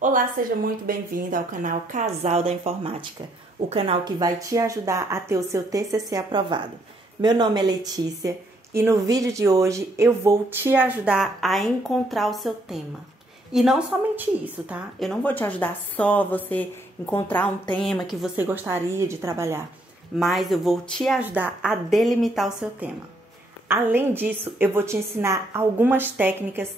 Olá, seja muito bem-vindo ao canal Casal da Informática, o canal que vai te ajudar a ter o seu TCC aprovado. Meu nome é Letícia e no vídeo de hoje eu vou te ajudar a encontrar o seu tema. E não somente isso, tá? Eu não vou te ajudar só você encontrar um tema que você gostaria de trabalhar, mas eu vou te ajudar a delimitar o seu tema. Além disso, eu vou te ensinar algumas técnicas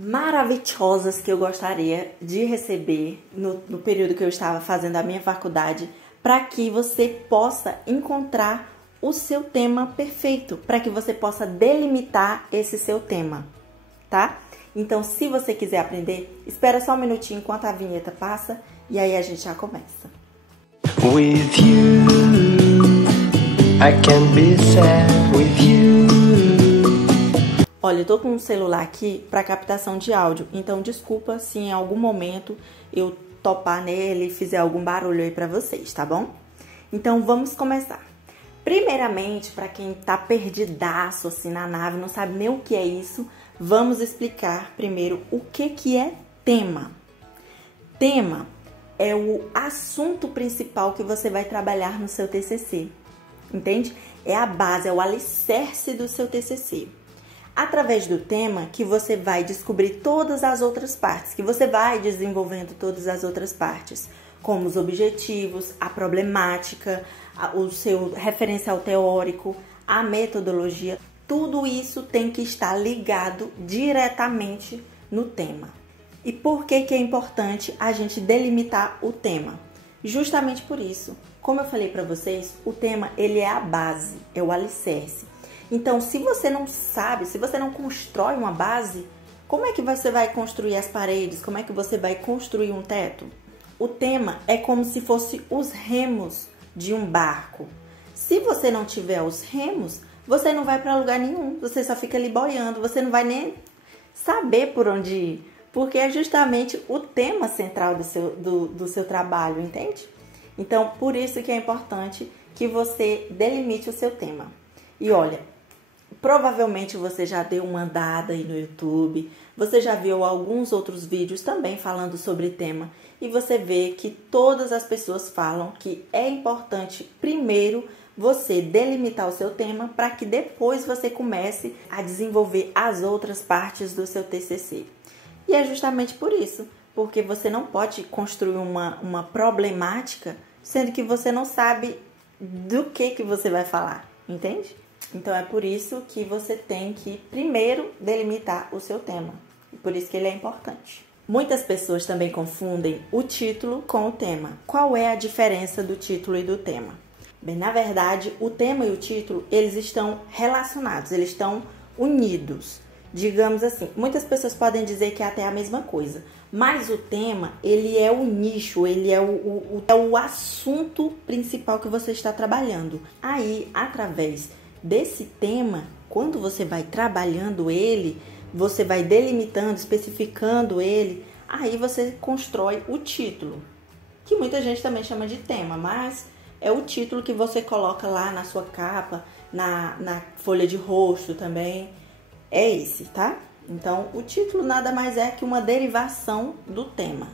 maravilhosas que eu gostaria de receber no período que eu estava fazendo a minha faculdade, para que você possa encontrar o seu tema perfeito, para que você possa delimitar esse seu tema, tá? Então, se você quiser aprender, espera só um minutinho enquanto a vinheta passa e aí a gente já começa. With you, I can be sad with you. Olha, eu tô com um celular aqui para captação de áudio, então desculpa se em algum momento eu topar nele e fizer algum barulho aí para vocês, tá bom? Então vamos começar. Primeiramente, para quem tá perdidaço assim na nave, não sabe nem o que é isso, vamos explicar primeiro o que é tema. Tema é o assunto principal que você vai trabalhar no seu TCC, entende? É a base, é o alicerce do seu TCC. Através do tema que você vai descobrir todas as outras partes, que você vai desenvolvendo todas as outras partes, como os objetivos, a problemática, o seu referencial teórico, a metodologia, tudo isso tem que estar ligado diretamente no tema. E por que é importante a gente delimitar o tema? Justamente por isso. Como eu falei para vocês, o tema ele é a base, é o alicerce. Então, se você não sabe, se você não constrói uma base, como é que você vai construir as paredes? Como é que você vai construir um teto? O tema é como se fosse os remos de um barco. Se você não tiver os remos, você não vai para lugar nenhum. Você só fica ali boiando, você não vai nem saber por onde ir. Porque é justamente o tema central do seu trabalho, entende? Então, por isso que é importante que você delimite o seu tema. E olha, provavelmente você já deu uma andada aí no YouTube, você já viu alguns outros vídeos também falando sobre tema e você vê que todas as pessoas falam que é importante primeiro você delimitar o seu tema para que depois você comece a desenvolver as outras partes do seu TCC. E é justamente por isso, porque você não pode construir uma problemática sendo que você não sabe do que você vai falar, entende? Então, é por isso que você tem que primeiro delimitar o seu tema. E por isso que ele é importante. Muitas pessoas também confundem o título com o tema. Qual é a diferença do título e do tema? Bem, na verdade, o tema e o título, eles estão relacionados, eles estão unidos. Digamos assim, muitas pessoas podem dizer que é até a mesma coisa. Mas o tema, ele é o nicho, ele é o assunto principal que você está trabalhando. Aí, através desse tema, quando você vai trabalhando ele, você vai delimitando, especificando ele, aí você constrói o título, que muita gente também chama de tema, mas é o título que você coloca lá na sua capa, na folha de rosto também, é esse, tá? Então, o título nada mais é que uma derivação do tema,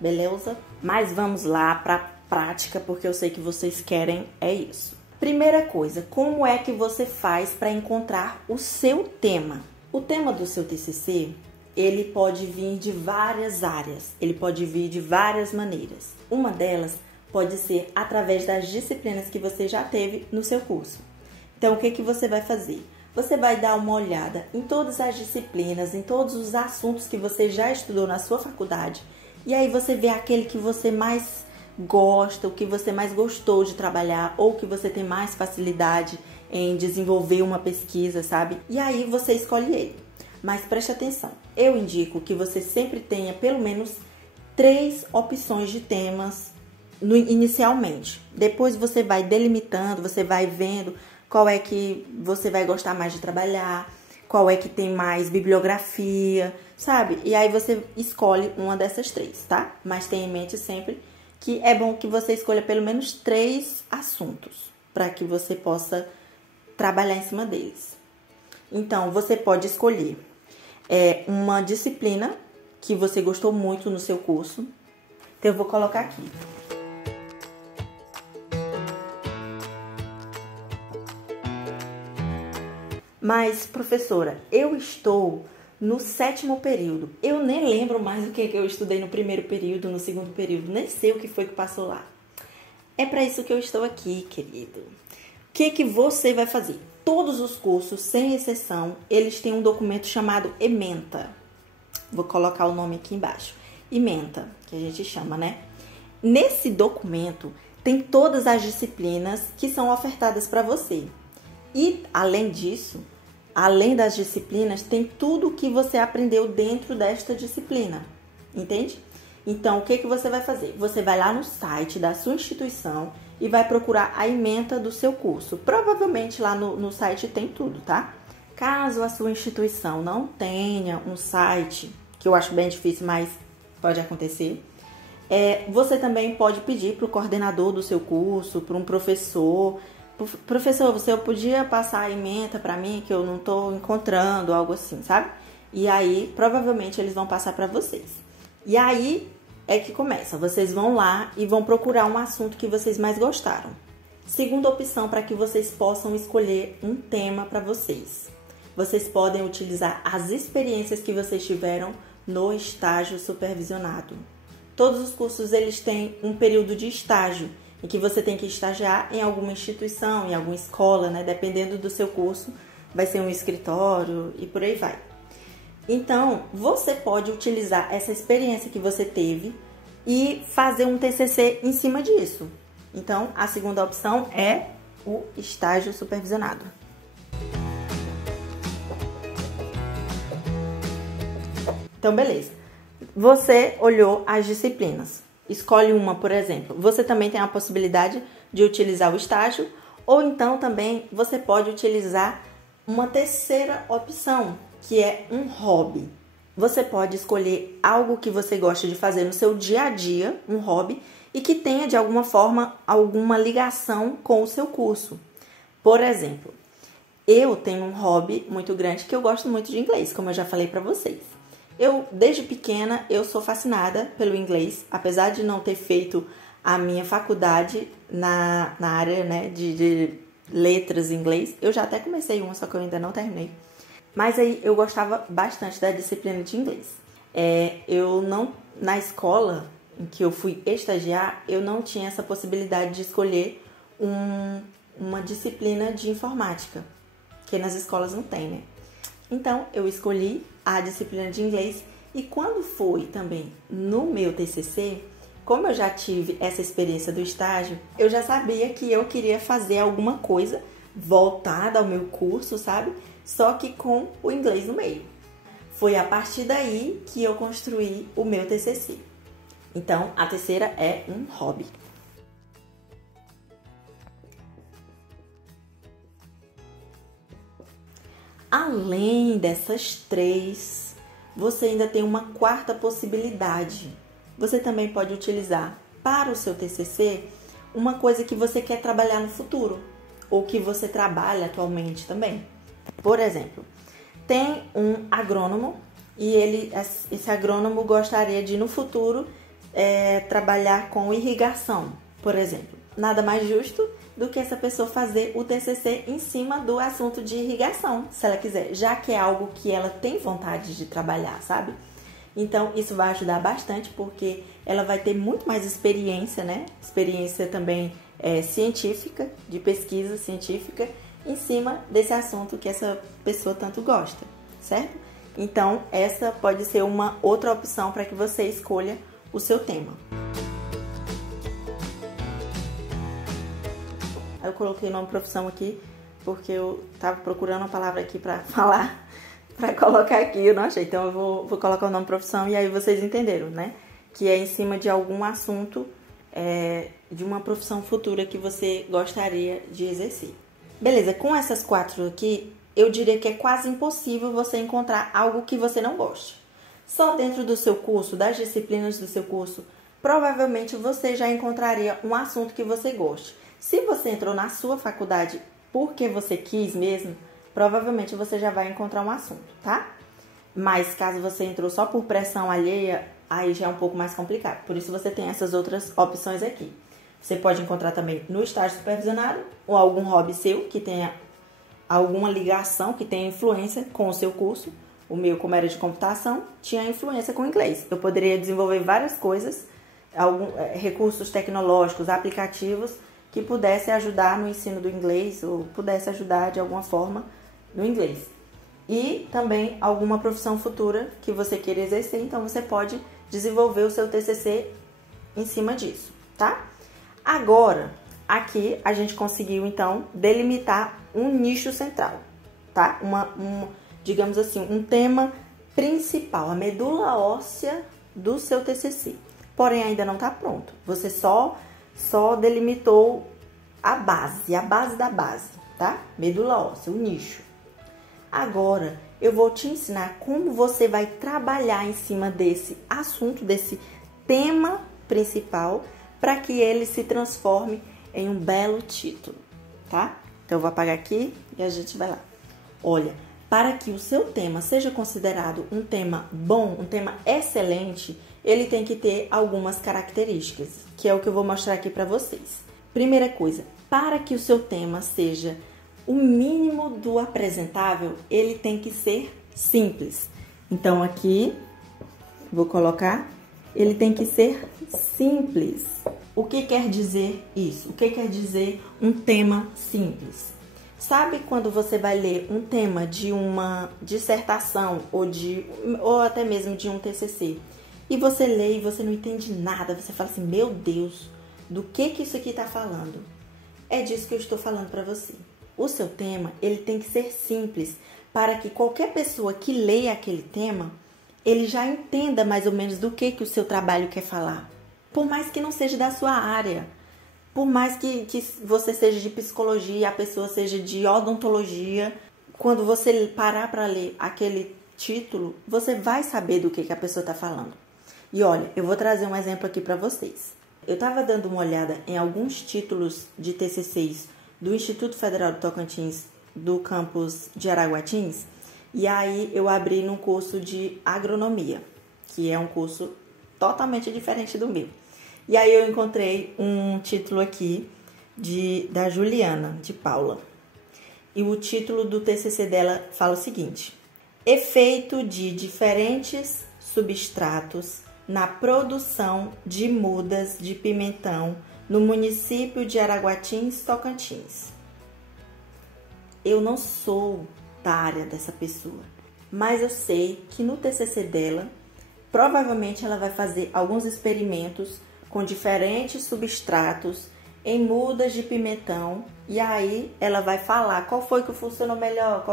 beleza? Mas vamos lá para a prática, porque eu sei que vocês querem é isso. Primeira coisa, como é que você faz para encontrar o seu tema? O tema do seu TCC, ele pode vir de várias áreas, ele pode vir de várias maneiras. Uma delas pode ser através das disciplinas que você já teve no seu curso. Então, o que você vai fazer? Você vai dar uma olhada em todas as disciplinas, em todos os assuntos que você já estudou na sua faculdade, e aí você vê aquele que você mais gosta, o que você mais gostou de trabalhar ou que você tem mais facilidade em desenvolver uma pesquisa, sabe? E aí você escolhe ele. Mas preste atenção, eu indico que você sempre tenha pelo menos 3 opções de temas inicialmente. Depois você vai delimitando, você vai vendo qual é que você vai gostar mais de trabalhar, qual é que tem mais bibliografia, sabe? E aí você escolhe uma dessas 3, tá? Mas tenha em mente sempre que é bom que você escolha pelo menos 3 assuntos para que você possa trabalhar em cima deles. Então, você pode escolher uma disciplina que você gostou muito no seu curso. Então eu vou colocar aqui. Mas, professora, eu estou no 7º período. Eu nem lembro mais o que eu estudei no 1º período, no 2º período. Nem sei o que foi que passou lá. É para isso que eu estou aqui, querido. O que você vai fazer? Todos os cursos, sem exceção, eles têm um documento chamado Ementa. Vou colocar o nome aqui embaixo. Ementa, que a gente chama, né? Nesse documento tem todas as disciplinas que são ofertadas para você. E, além disso, além das disciplinas, tem tudo o que você aprendeu dentro desta disciplina. Entende? Então, o que você vai fazer? Você vai lá no site da sua instituição e vai procurar a ementa do seu curso. Provavelmente lá no site tem tudo, tá? Caso a sua instituição não tenha um site, que eu acho bem difícil, mas pode acontecer, você também pode pedir para o coordenador do seu curso, para um professor: professor, você podia passar a ementa para mim que eu não estou encontrando, algo assim, sabe? E aí, provavelmente, eles vão passar para vocês. E aí é que começa. Vocês vão lá e vão procurar um assunto que vocês mais gostaram. Segunda opção, para que vocês possam escolher um tema para vocês. Vocês podem utilizar as experiências que vocês tiveram no estágio supervisionado. Todos os cursos, eles têm um período de estágio, em que você tem que estagiar em alguma instituição, em alguma escola, né? Dependendo do seu curso, vai ser um escritório e por aí vai. Então, você pode utilizar essa experiência que você teve e fazer um TCC em cima disso. Então, a segunda opção é o estágio supervisionado. Então, beleza. Você olhou as disciplinas. Escolhe uma, por exemplo. Você também tem a possibilidade de utilizar o estágio, ou então também você pode utilizar uma terceira opção, que é um hobby. Você pode escolher algo que você gosta de fazer no seu dia a dia, um hobby, e que tenha de alguma forma alguma ligação com o seu curso. Por exemplo, eu tenho um hobby muito grande que eu gosto muito de inglês, como eu já falei para vocês. Desde pequena, eu sou fascinada pelo inglês, apesar de não ter feito a minha faculdade na área, né, de letras em inglês. Eu já até comecei uma, só que eu ainda não terminei. Mas aí eu gostava bastante da disciplina de inglês. Na escola em que eu fui estagiar, eu não tinha essa possibilidade de escolher uma disciplina de informática, que nas escolas não tem, né? Então, eu escolhi a disciplina de inglês e quando foi também no meu TCC, como eu já tive essa experiência do estágio, eu já sabia que eu queria fazer alguma coisa voltada ao meu curso, sabe? Só que com o inglês no meio. Foi a partir daí que eu construí o meu TCC. Então, a terceira é um hobby. Além dessas três, você ainda tem uma quarta possibilidade. Você também pode utilizar para o seu TCC uma coisa que você quer trabalhar no futuro, ou que você trabalha atualmente também. Por exemplo, tem um agrônomo e esse agrônomo gostaria de, no futuro, trabalhar com irrigação, por exemplo. Nada mais justo do que essa pessoa fazer o TCC em cima do assunto de irrigação, se ela quiser, já que é algo que ela tem vontade de trabalhar, sabe? Então, isso vai ajudar bastante, porque ela vai ter muito mais experiência, né? Experiência também científica, de pesquisa científica, em cima desse assunto que essa pessoa tanto gosta, certo? Então, essa pode ser uma outra opção para que você escolha o seu tema. Eu coloquei o nome profissão aqui porque eu tava procurando uma palavra aqui para falar, para colocar aqui, eu não achei. Então eu vou colocar o nome profissão e aí vocês entenderam, né? Que é em cima de algum assunto, de uma profissão futura que você gostaria de exercer. Beleza, com essas 4 aqui, eu diria que é quase impossível você encontrar algo que você não goste. Só dentro do seu curso, das disciplinas do seu curso, provavelmente você já encontraria um assunto que você goste. Se você entrou na sua faculdade porque você quis mesmo, provavelmente você já vai encontrar um assunto, tá? Mas caso você entrou só por pressão alheia, aí já é um pouco mais complicado. Por isso você tem essas outras opções aqui. Você pode encontrar também no estágio supervisionado ou algum hobby seu que tenha alguma ligação, que tenha influência com o seu curso. O meu, como era de computação, tinha influência com o inglês. Eu poderia desenvolver várias coisas, recursos tecnológicos, aplicativos que pudessem ajudar no ensino do inglês ou pudesse ajudar de alguma forma no inglês. E também alguma profissão futura que você queira exercer, então você pode desenvolver o seu TCC em cima disso, tá? Agora, aqui a gente conseguiu então delimitar um nicho central, tá? Digamos assim, um tema principal, a medula óssea do seu TCC. Porém, ainda não está pronto. Você só delimitou a base da base, tá? Medula óssea, o nicho. Agora, eu vou te ensinar como você vai trabalhar em cima desse assunto, desse tema principal, para que ele se transforme em um belo título, tá? Então, eu vou apagar aqui e a gente vai lá. Olha, para que o seu tema seja considerado um tema bom, um tema excelente, ele tem que ter algumas características, que é o que eu vou mostrar aqui para vocês. Primeira coisa, para que o seu tema seja o mínimo do apresentável, ele tem que ser simples. Então, aqui, vou colocar, ele tem que ser simples. O que quer dizer isso? O que quer dizer um tema simples? Sabe quando você vai ler um tema de uma dissertação ou até mesmo de um TCC e você lê e você não entende nada, você fala assim, meu Deus, do que isso aqui está falando? É disso que eu estou falando para você. O seu tema, ele tem que ser simples para que qualquer pessoa que leia aquele tema, ele já entenda mais ou menos do que o seu trabalho quer falar. Por mais que não seja da sua área, por mais que você seja de psicologia, a pessoa seja de odontologia, quando você parar para ler aquele título, você vai saber do que a pessoa está falando. E olha, eu vou trazer um exemplo aqui para vocês. Eu estava dando uma olhada em alguns títulos de TCCs do Instituto Federal do Tocantins, do campus de Araguatins, e aí eu abri num curso de agronomia, que é um curso totalmente diferente do meu. E aí eu encontrei um título aqui da Juliana, de Paula. E o título do TCC dela fala o seguinte: efeito de diferentes substratos na produção de mudas de pimentão no município de Araguatins, Tocantins. Eu não sou da área dessa pessoa, mas eu sei que no TCC dela, provavelmente ela vai fazer alguns experimentos com diferentes substratos em mudas de pimentão, e aí ela vai falar qual foi que funcionou melhor,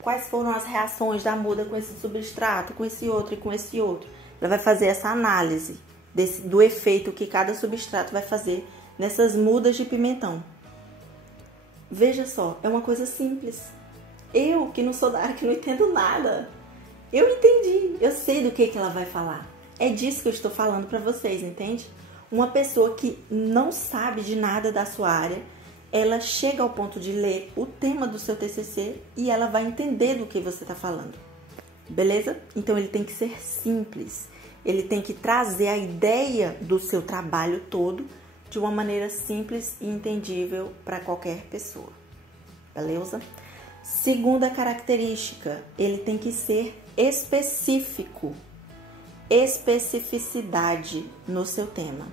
quais foram as reações da muda com esse substrato, com esse outro e com esse outro. Ela vai fazer essa análise do efeito que cada substrato vai fazer nessas mudas de pimentão. Veja só, é uma coisa simples. Eu, que não sou da área, que não entendo nada, eu entendi, eu sei do que ela vai falar. É disso que eu estou falando para vocês, entende? Uma pessoa que não sabe de nada da sua área, ela chega ao ponto de ler o tema do seu TCC e ela vai entender do que você está falando. Beleza? Então ele tem que ser simples. Ele tem que trazer a ideia do seu trabalho todo de uma maneira simples e entendível para qualquer pessoa. Beleza? Segunda característica, ele tem que ser específico. Especificidade no seu tema.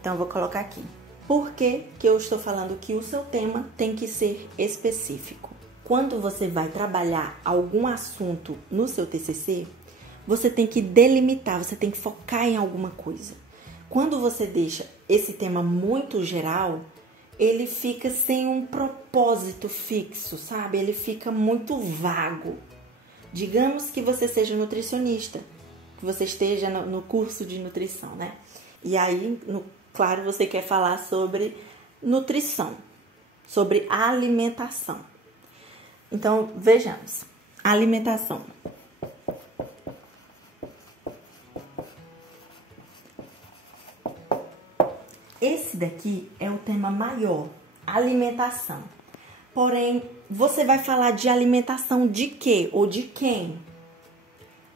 Então, eu vou colocar aqui. Por que eu estou falando que o seu tema tem que ser específico? Quando você vai trabalhar algum assunto no seu TCC, você tem que delimitar, você tem que focar em alguma coisa. Quando você deixa esse tema muito geral, ele fica sem um propósito fixo, sabe? Ele fica muito vago. Digamos que você seja nutricionista, que você esteja no curso de nutrição, né? E aí, claro, você quer falar sobre nutrição, sobre alimentação. Então, vejamos. Alimentação. Esse daqui é o tema maior, alimentação. Porém, você vai falar de alimentação de quê ou de quem?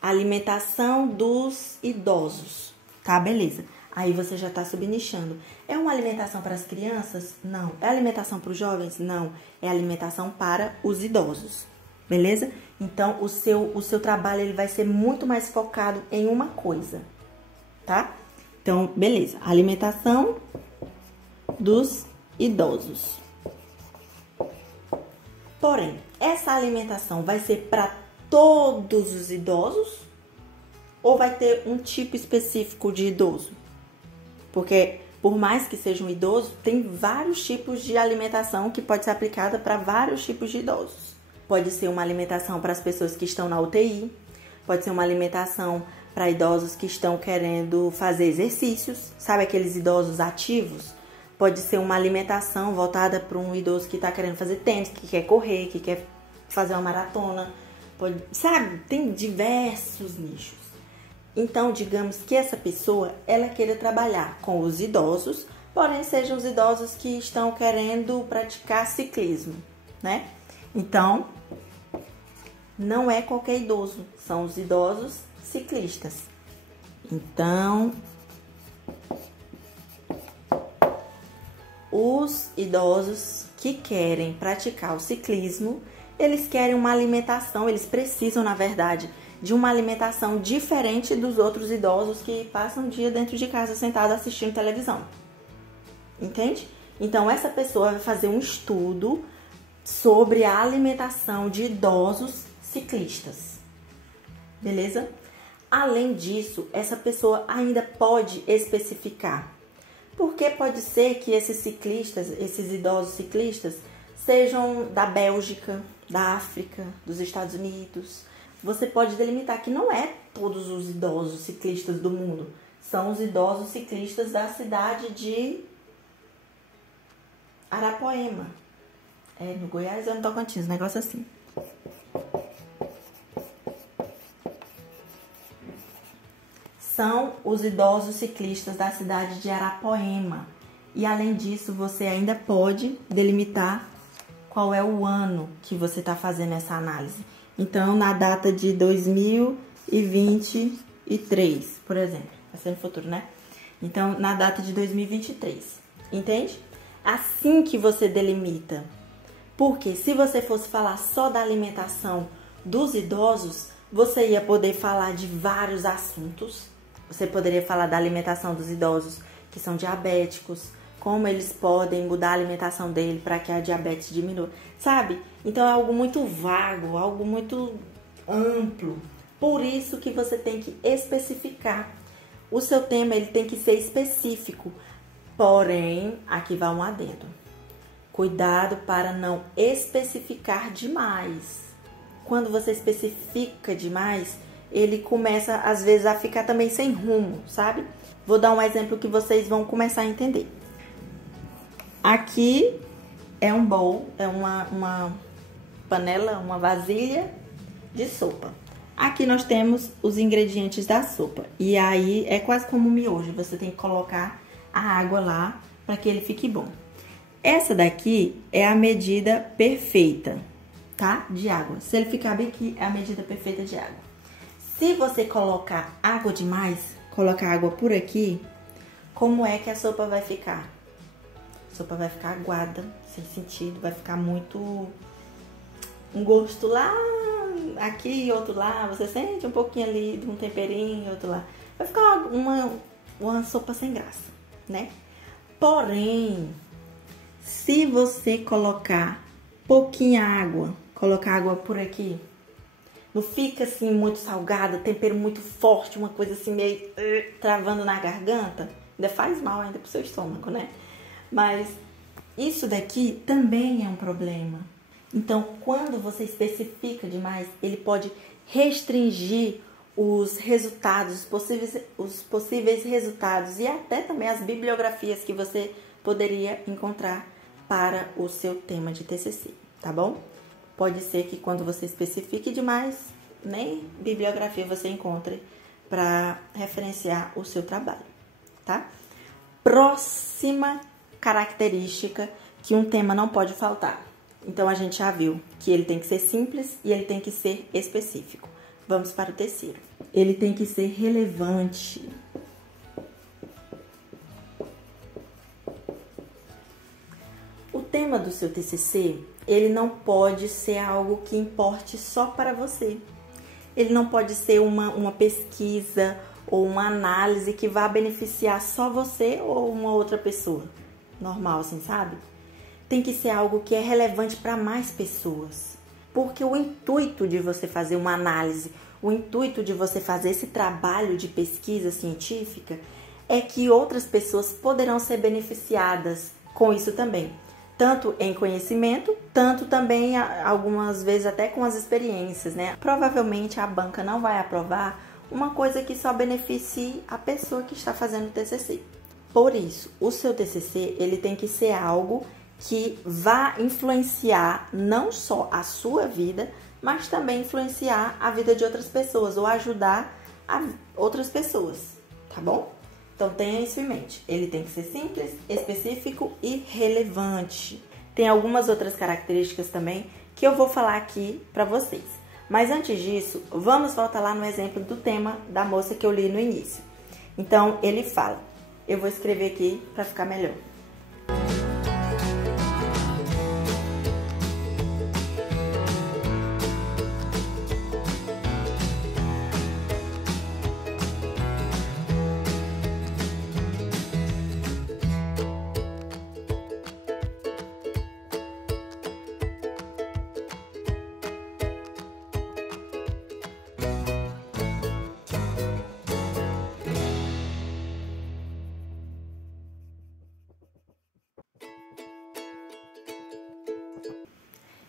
alimentação dos idosos, tá? Beleza. Aí você já tá subnichando. É uma alimentação para as crianças? Não. É alimentação para os jovens? Não. É alimentação para os idosos, beleza? Então, o seu trabalho ele vai ser muito mais focado em uma coisa, tá? Então, beleza. Alimentação dos idosos. Porém, essa alimentação vai ser para todos os idosos ou vai ter um tipo específico de idoso? Porque, por mais que seja um idoso, tem vários tipos de alimentação que pode ser aplicada para vários tipos de idosos. Pode ser uma alimentação para as pessoas que estão na UTI, pode ser uma alimentação para idosos que estão querendo fazer exercícios, sabe aqueles idosos ativos? Pode ser uma alimentação voltada para um idoso que está querendo fazer tênis, que quer correr, que quer fazer uma maratona. Sabe? Tem diversos nichos. Então, digamos que essa pessoa, ela queira trabalhar com os idosos, porém sejam os idosos que estão querendo praticar ciclismo, né? Então, não é qualquer idoso, são os idosos ciclistas. Então, os idosos que querem praticar o ciclismo, eles querem uma alimentação, eles precisam, na verdade, de uma alimentação diferente dos outros idosos que passam o dia dentro de casa sentado assistindo televisão. Entende? Então, essa pessoa vai fazer um estudo sobre a alimentação de idosos ciclistas. Beleza? Além disso, essa pessoa ainda pode especificar. Porque pode ser que esses ciclistas, esses idosos ciclistas, sejam da Bélgica, da África, dos Estados Unidos. Você pode delimitar que não é todos os idosos ciclistas do mundo. São os idosos ciclistas da cidade de Arapoema. É, no Goiás ou no Tocantins, um negócio assim. São os idosos ciclistas da cidade de Arapoema. E além disso, você ainda pode delimitar qual é o ano que você está fazendo essa análise. Então, na data de 2023, por exemplo. Vai ser no futuro, né? Então, na data de 2023. Entende? Assim que você delimita. Porque se você fosse falar só da alimentação dos idosos, você ia poder falar de vários assuntos. Você poderia falar da alimentação dos idosos que são diabéticos, como eles podem mudar a alimentação dele para que a diabetes diminua, sabe? Então é algo muito vago, algo muito amplo. Por isso que você tem que especificar. O seu tema ele tem que ser específico. Porém, aqui vai um adendo. Cuidado para não especificar demais. Quando você especifica demais, ele começa, às vezes, a ficar também sem rumo, sabe? Vou dar um exemplo que vocês vão começar a entender. Aqui é um bowl, é uma panela, uma vasilha de sopa. Aqui nós temos os ingredientes da sopa. E aí é quase como um miojo, você tem que colocar a água lá para que ele fique bom. Essa daqui é a medida perfeita, tá? De água. Se ele ficar bem aqui, é a medida perfeita de água. Se você colocar água demais, colocar água por aqui, como é que a sopa vai ficar? A sopa vai ficar aguada, sem sentido, vai ficar muito... um gosto lá, aqui e outro lá, você sente um pouquinho ali de um temperinho e outro lá. Vai ficar uma sopa sem graça, né? Porém, se você colocar pouquinha água, colocar água por aqui, não fica assim muito salgada, tempero muito forte, uma coisa assim meio travando na garganta. Ainda faz mal ainda pro seu estômago, né? Mas isso daqui também é um problema. Então, quando você especifica demais, ele pode restringir os resultados, os possíveis resultados e até também as bibliografias que você poderia encontrar para o seu tema de TCC, tá bom? Pode ser que quando você especifique demais, nem bibliografia você encontre para referenciar o seu trabalho, tá? Próxima característica que um tema não pode faltar. Então, a gente já viu que ele tem que ser simples e ele tem que ser específico. Vamos para o terceiro. Ele tem que ser relevante. O tema do seu TCC, ele não pode ser algo que importe só para você. Ele não pode ser uma pesquisa ou uma análise que vá beneficiar só você ou uma outra pessoa. Normal, assim, sabe? Tem que ser algo que é relevante para mais pessoas. Porque o intuito de você fazer uma análise, o intuito de você fazer esse trabalho de pesquisa científica é que outras pessoas poderão ser beneficiadas com isso também. Tanto em conhecimento, tanto também algumas vezes até com as experiências, né? Provavelmente a banca não vai aprovar uma coisa que só beneficie a pessoa que está fazendo o TCC. Por isso, o seu TCC, ele tem que ser algo que vá influenciar não só a sua vida, mas também influenciar a vida de outras pessoas ou ajudar outras pessoas, tá bom? Então tenha isso em mente. Ele tem que ser simples, específico e relevante. Tem algumas outras características também que eu vou falar aqui para vocês. Mas antes disso, vamos voltar lá no exemplo do tema da moça que eu li no início. Então ele fala, eu vou escrever aqui para ficar melhor.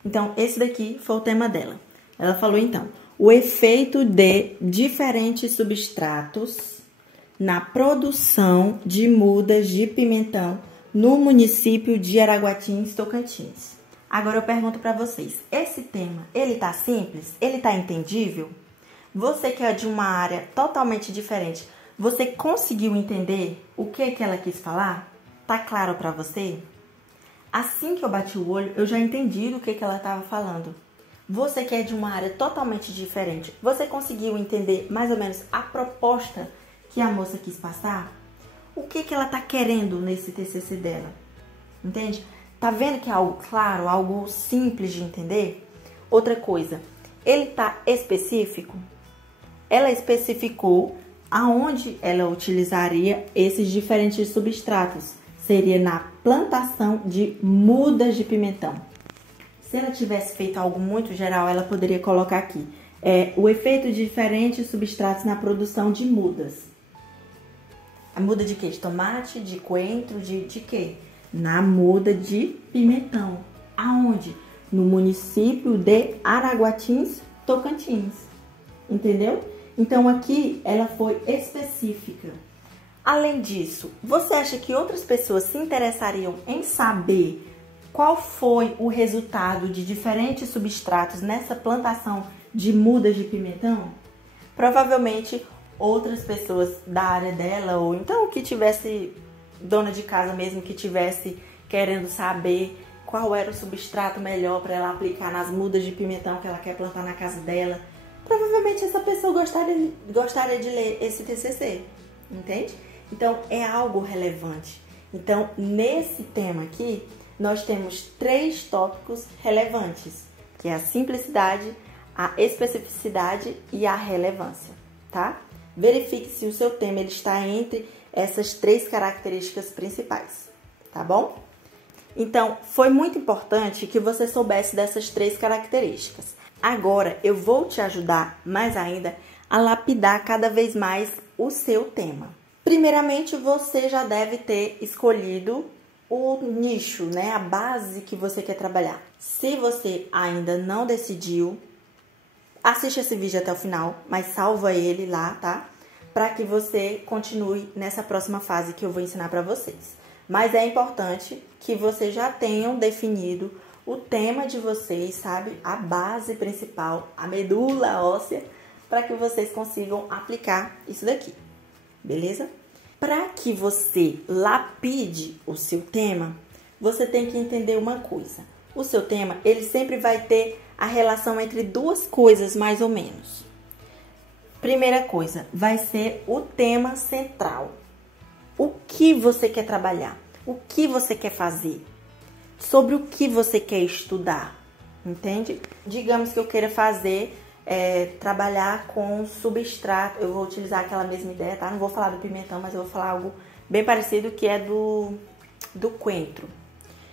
Então, esse daqui foi o tema dela. Ela falou, então, o efeito de diferentes substratos na produção de mudas de pimentão no município de Araguatins, Tocantins. Agora eu pergunto para vocês, esse tema, ele tá simples? Ele tá entendível? Você que é de uma área totalmente diferente, você conseguiu entender o que ela quis falar? Tá claro para você? Assim que eu bati o olho, eu já entendi do que ela estava falando. Você que é de uma área totalmente diferente, você conseguiu entender mais ou menos a proposta que a moça quis passar? O que ela está querendo nesse TCC dela? Entende? Tá vendo que é algo claro, algo simples de entender? Outra coisa, ele tá específico? Ela especificou aonde ela utilizaria esses diferentes substratos. Seria na plantação de mudas de pimentão. Se ela tivesse feito algo muito geral, ela poderia colocar aqui. O efeito de diferentes substratos na produção de mudas. A muda de quê? De tomate, de coentro, de quê? Na muda de pimentão. Aonde? No município de Araguatins, Tocantins. Entendeu? Então aqui ela foi específica. Além disso, você acha que outras pessoas se interessariam em saber qual foi o resultado de diferentes substratos nessa plantação de mudas de pimentão? Provavelmente outras pessoas da área dela, ou então que tivesse dona de casa mesmo, que tivesse querendo saber qual era o substrato melhor para ela aplicar nas mudas de pimentão que ela quer plantar na casa dela. Provavelmente essa pessoa gostaria de ler esse TCC, entende? Então, é algo relevante. Então, nesse tema aqui, nós temos 3 tópicos relevantes, que é a simplicidade, a especificidade e a relevância, tá? Verifique se o seu tema ele está entre essas 3 características principais, tá bom? Então, foi muito importante que você soubesse dessas 3 características. Agora, eu vou te ajudar mais ainda a lapidar cada vez mais o seu tema. Primeiramente, você já deve ter escolhido o nicho, né? A base que você quer trabalhar. Se você ainda não decidiu, assiste esse vídeo até o final, mas salva ele lá, tá? Para que você continue nessa próxima fase que eu vou ensinar para vocês. Mas é importante que vocês já tenham definido o tema de vocês, sabe? A base principal, a medula óssea, para que vocês consigam aplicar isso daqui. Beleza? Para que você lapide o seu tema, você tem que entender uma coisa. O seu tema, ele sempre vai ter a relação entre 2 coisas, mais ou menos. Primeira coisa, vai ser o tema central. O que você quer trabalhar? O que você quer fazer? Sobre o que você quer estudar? Entende? Digamos que eu queira fazer, trabalhar com substrato. Eu vou utilizar aquela mesma ideia, tá? Não vou falar do pimentão, mas eu vou falar algo bem parecido, que é do coentro.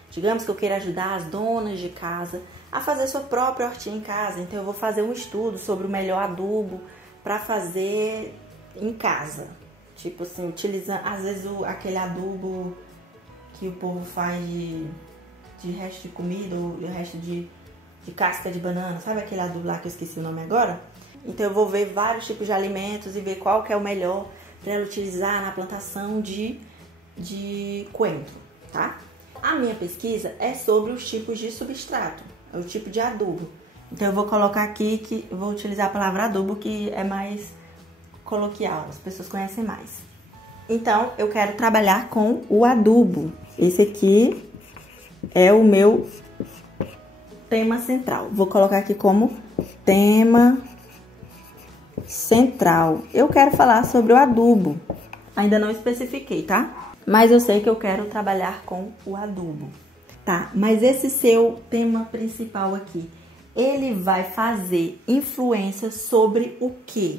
Digamos que eu queira ajudar as donas de casa a fazer sua própria hortinha em casa. Então eu vou fazer um estudo sobre o melhor adubo para fazer em casa. Tipo assim, utilizando às vezes aquele adubo que o povo faz de resto de comida, ou resto de casca de banana, sabe aquele adubo lá que eu esqueci o nome agora? Então eu vou ver vários tipos de alimentos e ver qual que é o melhor para ela utilizar na plantação de coentro, tá? A minha pesquisa é sobre os tipos de substrato, o tipo de adubo. Então eu vou colocar aqui que eu vou utilizar a palavra adubo, que é mais coloquial, as pessoas conhecem mais. Então eu quero trabalhar com o adubo. Esse aqui é o meu tema central. Vou colocar aqui como tema central. Eu quero falar sobre o adubo. Ainda não especifiquei, tá? Mas eu sei que eu quero trabalhar com o adubo. Tá, mas esse seu tema principal aqui, ele vai fazer influência sobre o quê?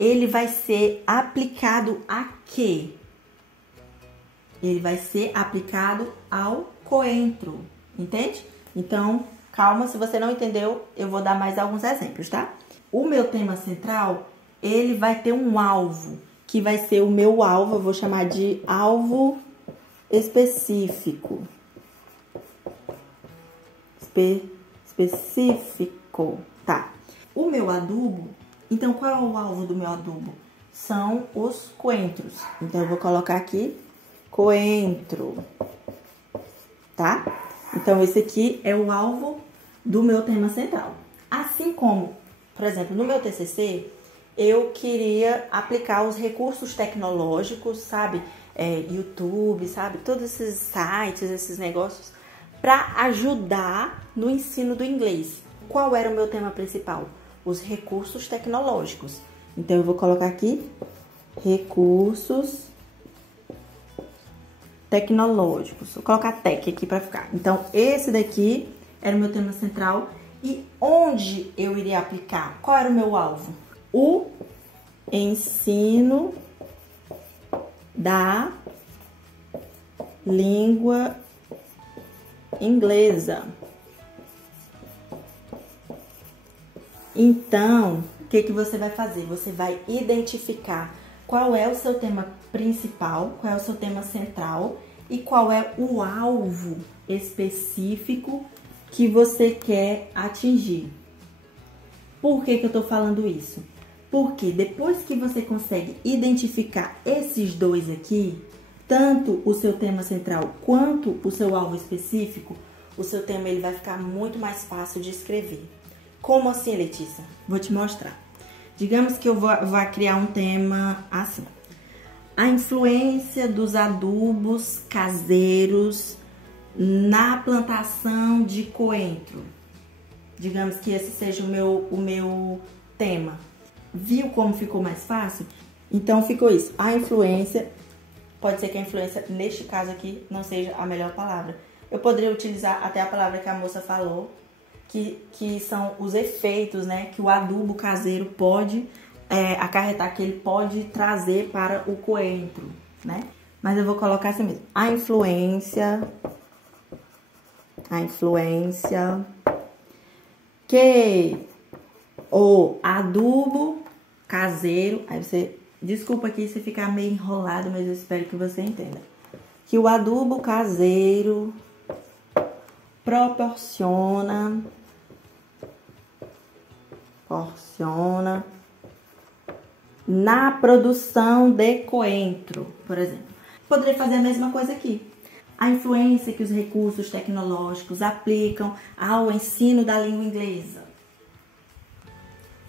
Ele vai ser aplicado a quê? Ele vai ser aplicado ao coentro, entende? Então, calma, se você não entendeu, eu vou dar mais alguns exemplos, tá? O meu tema central, ele vai ter um alvo, que vai ser o meu alvo, eu vou chamar de alvo específico. Específico, tá? O meu adubo, então qual é o alvo do meu adubo? São os coentros. Então eu vou colocar aqui coentro, tá? Então esse aqui é o alvo do meu tema central. Assim como, por exemplo, no meu TCC, eu queria aplicar os recursos tecnológicos, sabe? YouTube, sabe? Todos esses sites, esses negócios, para ajudar no ensino do inglês. Qual era o meu tema principal? Os recursos tecnológicos. Então, eu vou colocar aqui recursos tecnológicos. Vou colocar tech aqui para ficar. Então, esse daqui era o meu tema central. E onde eu iria aplicar? Qual era o meu alvo? O ensino da língua inglesa. Então, o que você vai fazer? Você vai identificar qual é o seu tema principal, qual é o seu tema central e qual é o alvo específico que você quer atingir. Por que eu tô falando isso? Porque depois que você consegue identificar esses dois aqui, tanto o seu tema central quanto o seu alvo específico, o seu tema ele vai ficar muito mais fácil de escrever. Como assim, Letícia? Vou te mostrar. Digamos que eu vou criar um tema assim. A influência dos adubos caseiros na plantação de coentro. Digamos que esse seja o meu tema. Viu como ficou mais fácil? Então, ficou isso. A influência, pode ser que a influência, neste caso aqui, não seja a melhor palavra. Eu poderia utilizar até a palavra que a moça falou, que são os efeitos, né, que o adubo caseiro pode acarretar, que ele pode trazer para o coentro, né? Mas eu vou colocar assim mesmo. A influência que o adubo caseiro, aí você, desculpa aqui se ficar meio enrolado, mas eu espero que você entenda. Que o adubo caseiro proporciona na produção de coentro, por exemplo. Poderia fazer a mesma coisa aqui. A influência que os recursos tecnológicos aplicam ao ensino da língua inglesa.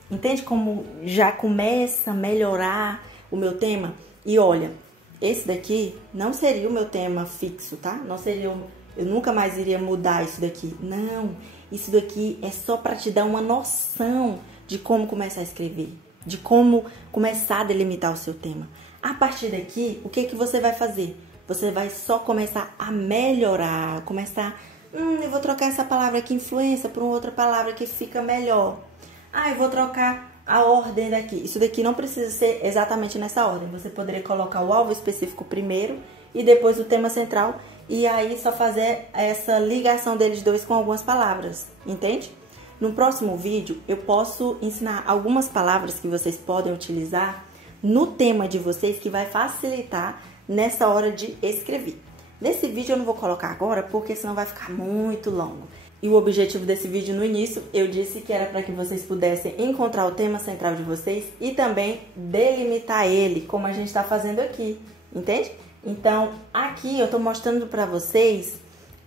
Entende como já começa a melhorar o meu tema? E olha, esse daqui não seria o meu tema fixo, tá? Não seria, eu nunca mais iria mudar isso daqui. Não, isso daqui é só para te dar uma noção de de como começar a escrever, de como começar a delimitar o seu tema. A partir daqui, o que você vai fazer? Você vai só começar a melhorar, começar, eu vou trocar essa palavra aqui, influência, por uma outra palavra que fica melhor. Eu vou trocar a ordem daqui. Isso daqui não precisa ser exatamente nessa ordem. Você poderia colocar o alvo específico primeiro e depois o tema central e aí só fazer essa ligação deles dois com algumas palavras, entende? No próximo vídeo eu posso ensinar algumas palavras que vocês podem utilizar no tema de vocês que vai facilitar nessa hora de escrever. Nesse vídeo eu não vou colocar agora porque senão vai ficar muito longo. E o objetivo desse vídeo no início, eu disse que era para que vocês pudessem encontrar o tema central de vocês e também delimitar ele, como a gente está fazendo aqui, entende? Então, aqui eu estou mostrando para vocês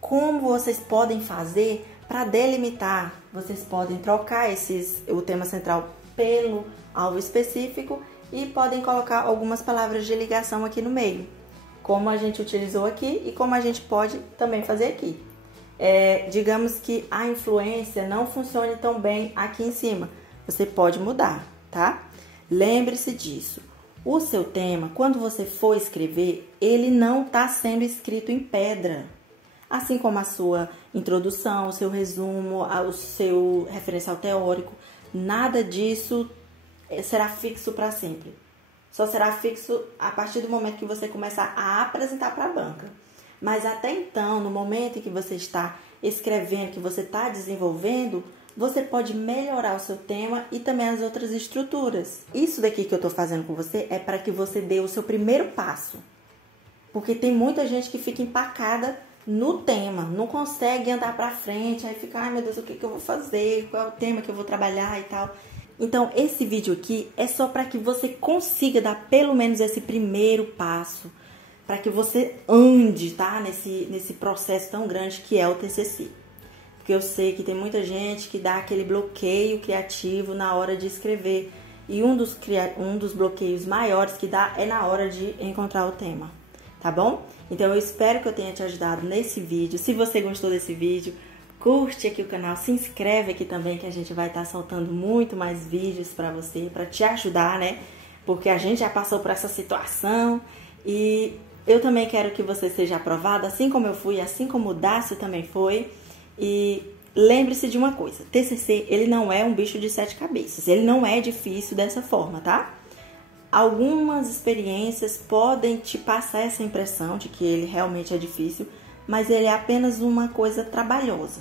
como vocês podem fazer para delimitar. Vocês podem trocar o tema central pelo alvo específico e podem colocar algumas palavras de ligação aqui no meio, como a gente utilizou aqui e como a gente pode também fazer aqui. Digamos que a influência não funcione tão bem aqui em cima. Você pode mudar, tá? Lembre-se disso. O seu tema, quando você for escrever, ele não está sendo escrito em pedra. Assim como a sua introdução, o seu resumo, o seu referencial teórico, nada disso será fixo para sempre. Só será fixo a partir do momento que você começar a apresentar para a banca. Mas até então, no momento em que você está escrevendo, que você está desenvolvendo, você pode melhorar o seu tema e também as outras estruturas. Isso daqui que eu estou fazendo com você é para que você dê o seu primeiro passo. Porque tem muita gente que fica empacada no tema, não consegue andar para frente, aí fica, ai meu Deus, o que eu vou fazer? Qual é o tema que eu vou trabalhar e tal. Então, esse vídeo aqui é só para que você consiga dar pelo menos esse primeiro passo, para que você ande, tá? Nesse processo tão grande que é o TCC. Porque eu sei que tem muita gente que dá aquele bloqueio criativo na hora de escrever. E um dos bloqueios maiores que dá é na hora de encontrar o tema, tá bom? Então eu espero que eu tenha te ajudado nesse vídeo. Se você gostou desse vídeo, curte aqui o canal, se inscreve aqui também que a gente vai estar soltando muito mais vídeos para você, para te ajudar, né? Porque a gente já passou por essa situação e eu também quero que você seja aprovado, assim como eu fui, assim como o Dácio também foi. E lembre-se de uma coisa, TCC, ele não é um bicho de 7 cabeças, ele não é difícil dessa forma, tá? Algumas experiências podem te passar essa impressão de que ele realmente é difícil, mas ele é apenas uma coisa trabalhosa.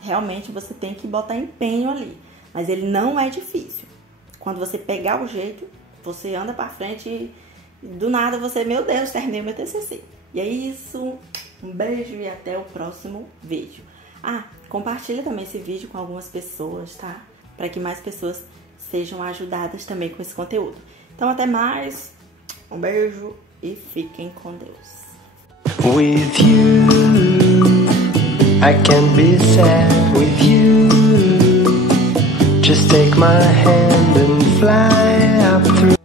Realmente você tem que botar empenho ali, mas ele não é difícil. Quando você pegar o jeito, você anda pra frente e do nada você, meu Deus, terminei meu TCC. E é isso, um beijo e até o próximo vídeo. Compartilha também esse vídeo com algumas pessoas, tá? Para que mais pessoas sejam ajudadas também com esse conteúdo. Então, até mais. Um beijo e fiquem com Deus. With you, I can be sad with you. Just take my hand and fly up through